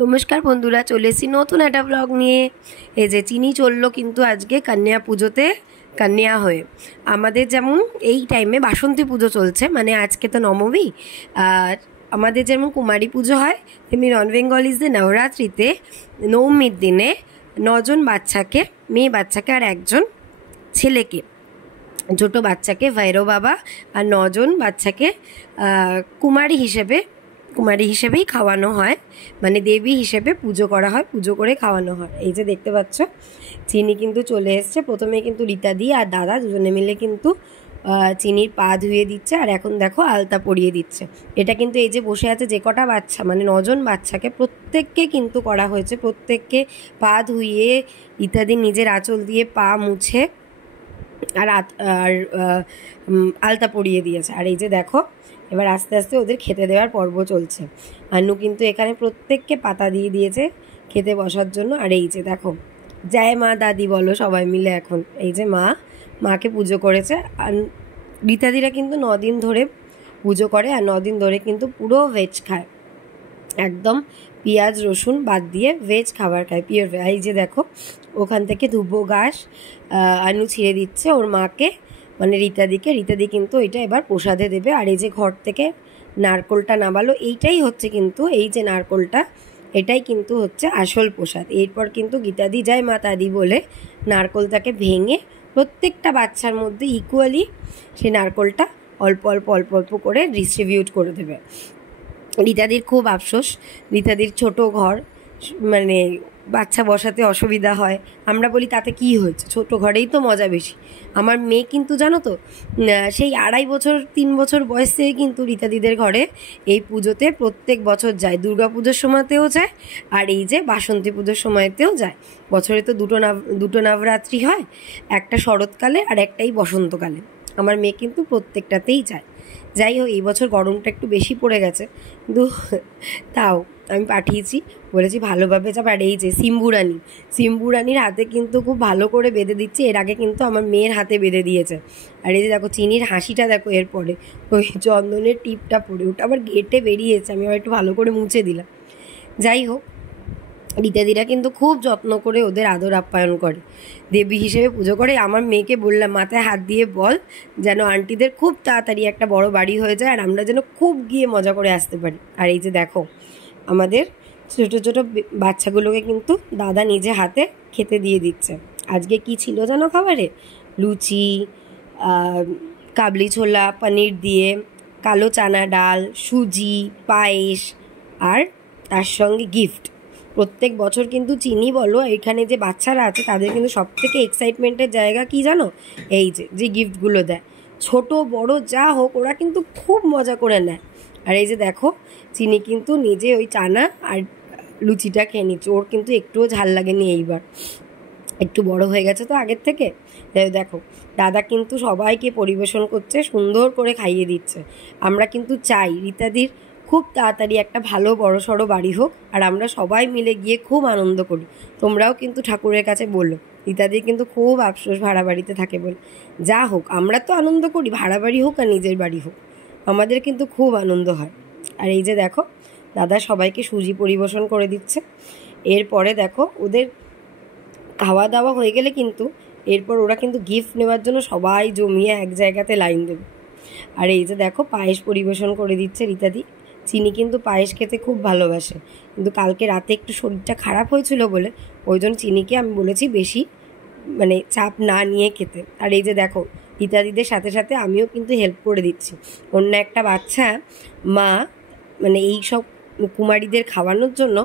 নমস্কার বন্ধুরা, চলে এসেছি নতুন একটা ব্লগ নিয়ে। এই যে চিনি চললো কিন্তু আজকে কন্যা পুজোতে কন্যা হয়ে। আমাদের যেমন এই টাইমে বাসন্তী পুজো চলছে, মানে আজকে তো নবমী। আর আমাদের যেমন কুমারী পুজো হয়, তেমনি নন বেঙ্গলিজদের নবরাত্রিতে নবমীর দিনে 9 জন বাচ্চাকে, মেয়ে বাচ্চাকে আর 1 জন ছেলেকে, ছোটো বাচ্চাকে ভৈরব বাবা আর 9 জন বাচ্চাকে কুমারী হিসেবেই খাওয়ানো হয়, মানে দেবী হিসেবে পুজো করা হয়, পুজো করে খাওয়ানো হয়। এই যে দেখতে পাচ্ছ চিনি কিন্তু চলে এসছে। প্রথমে কিন্তু রীতাদি আর দাদা দুজনে মিলে কিন্তু চিনির পা ধুয়ে দিচ্ছে, আর এখন দেখো আলতা পরিয়ে দিচ্ছে। এটা কিন্তু এই যে বসে আছে যে কটা বাচ্চা, মানে 9 জন বাচ্চাকে প্রত্যেককে কিন্তু করা হয়েছে। প্রত্যেককে পা ধুইয়ে রীতাদি নিজের আঁচল দিয়ে পা মুছে আর আলতা পরিয়ে দিয়েছে। আর এই যে দেখো এবার আস্তে আস্তে ওদের খেতে দেওয়ার পর্ব চলছে। আন্নু কিন্তু এখানে প্রত্যেককে পাতা দিয়ে দিয়েছে খেতে বসার জন্য। আর এই যে দেখো জয় মা দাদি বলো সবাই মিলে। এখন এই যে মাকে পুজো করেছে। আর রীতাদিরা কিন্তু 9 দিন ধরে পুজো করে, আর 9 দিন ধরে কিন্তু পুরো ভেজ খায়, একদম পেঁয়াজ রসুন বাদ দিয়ে ভেজ খাবার খায়, পিওর ভেজ। এই যে দেখো ওখান থেকে ধুবো ঘাস আন্নু ছিঁড়ে দিচ্ছে ওর মাকে, মানে রীতাদিকে। রীতাদি কিন্তু এটা এবার প্রসাদে দেবে। আর এই যে ঘর থেকে নারকোলটা নামালো, এইটাই হচ্ছে কিন্তু, এই যে নারকোলটা, এটাই কিন্তু হচ্ছে আসল প্রসাদ। এরপর কিন্তু গীতাদি যায় মা দাদি বলে নারকোলটাকে ভেঙে প্রত্যেকটা বাচ্চার মধ্যে ইকুয়ালি সেই নারকোলটা অল্প অল্প অল্প অল্প করে ডিস্ট্রিবিউট করে দেবে। রীতাদির খুব আফসোস, রীতাদির ছোট ঘর, মানে বাচ্চা বসাতে অসুবিধা হয়। আমরা বলি তাতে কি হয়েছে, ছোট ঘরেই তো মজা বেশি। আমার মেয়ে কিন্তু জানো তো সেই 2.5 বছর 3 বছর বয়স থেকে কিন্তু রীতাদিদের ঘরে এই পুজোতে প্রত্যেক বছর যায়। দুর্গা পুজোর সময়তেও যায়, আর এই যে বাসন্তী পুজোর সময়তেও যায়। বছরে তো দুটো নবরাত্রি হয়, একটা শরৎকালে আর একটাই বসন্তকালে। আমার মেয়ে কিন্তু প্রত্যেকটাতেই যায়। যাই হোক, এই বছর গরমটা একটু বেশি পড়ে গেছে, কিন্তু তাও আমি পাঠিয়েছি, বলেছি ভালোভাবে যাব। আর এই যে সিম্বুরানির হাতে কিন্তু খুব ভালো করে বেঁধে দিচ্ছে। এর আগে কিন্তু আমার মেয়ের হাতে বেঁধে দিয়েছে। আর এই যে দেখো চিনির হাসিটা দেখো, এরপরে ওই চন্দনের টিপটা পরে ওটা আবার গেটে বেরিয়েছে, আমি আবার একটু ভালো করে মুছে দিলাম। যাই হোক, রীতাদিরা কিন্তু খুব যত্ন করে ওদের আদর আপ্যায়ন করে, দেবী হিসেবে পুজো করে। আমার মেয়েকে বললাম মাথায় হাত দিয়ে বল যেন আন্টিদের খুব তাড়াতাড়ি একটা বড় বাড়ি হয়ে যায়, আর আমরা যেন খুব গিয়ে মজা করে আসতে পারি। আর এই যে দেখো আমাদের ছোটো ছোটো বাচ্চাগুলোকে কিন্তু দাদা নিজে হাতে খেতে দিয়ে দিচ্ছে। আজকে কি ছিল জানো খাবারে? লুচি, কাবলি ছোলা পনির দিয়ে, কালো চানা ডাল, সুজি, পায়েস, আর তার সঙ্গে গিফট। প্রত্যেক বছর কিন্তু চিনি বলো এখানে যে বাচ্চারা আছে তাদের কিন্তু সব থেকে এক্সাইটমেন্টের জায়গা কি জানো? এই যে গিফটগুলো দেয়, ছোট বড় যা হোক, ওরা কিন্তু খুব মজা করে নেয়। আর এই যে দেখো চিনি কিন্তু নিজে ওই চানা আর লুচিটা খেয়ে নিচ্ছে। ওর কিন্তু একটুও ঝাল লাগেনি এইবার, একটু বড় হয়ে গেছে তো আগের থেকে। দেখো দাদা কিন্তু সবাইকে পরিবেশন করছে, সুন্দর করে খাইয়ে দিচ্ছে। আমরা কিন্তু চাই রীতাদির খুব তাড়াতাড়ি একটা ভালো বড়সড় বাড়ি হোক, আর আমরা সবাই মিলে গিয়ে খুব আনন্দ করি। তোমরাও কিন্তু ঠাকুরের কাছে বললো, রীতাদির কিন্তু খুব আফসোস ভাড়া বাড়িতে থাকে বলে। যা হোক, আমরা তো আনন্দ করি, ভাড়া বাড়ি হোক আর নিজের বাড়ি হোক, আমাদের কিন্তু খুব আনন্দ হয়। আর এই যে দেখো দাদা সবাইকে সুজি পরিবেশন করে দিচ্ছে। এরপরে দেখো ওদের খাওয়া দাওয়া হয়ে গেলে কিন্তু এরপর ওরা কিন্তু গিফট নেওয়ার জন্য সবাই জমিয়ে এক জায়গাতে লাইন দেবে। আর এই যে দেখো পায়েস পরিবেশন করে দিচ্ছে রীতাদি। চিনি কিন্তু পায়েস খেতে খুব ভালোবাসে, কিন্তু কালকে রাতে একটু শরীরটা খারাপ হয়েছিল বলে ওই জন্য চিনিকে আমি বলেছি বেশি মানে চাপ না নিয়ে খেতে। আর এই যে দেখো রীতাদিদের সাথে সাথে আমিও কিন্তু হেল্প করে দিচ্ছি। অন্য একটা বাচ্চা মা মানে এই সব কুমারীদের খাওয়ানোর জন্য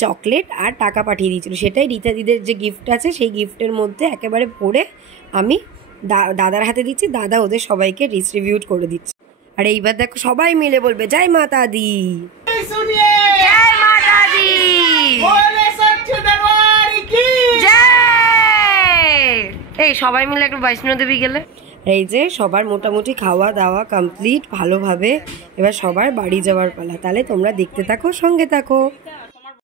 চকলেট আর টাকা পাঠিয়ে দিয়েছিল, সেটাই রীতাদিদের যে গিফট আছে সেই গিফটের মধ্যে একেবারে ভরে আমি দাদার হাতে দিচ্ছি, দাদা ওদের সবাইকে ডিস্ট্রিবিউট করে দিচ্ছে। আর এইবার দেখো সবাই মিলে বলবে জয় মাতা দি, জয় মাতা দি, এই সবাই মিলে একটু বৈষ্ণো দেবী গেলে। এই যে সবার মোটামুটি খাওয়া দাওয়া কমপ্লিট ভালোভাবে, এবার সবার বাড়ি যাওয়ার পালা। তাহলে তোমরা দেখতে থাকো, সঙ্গে থাকো।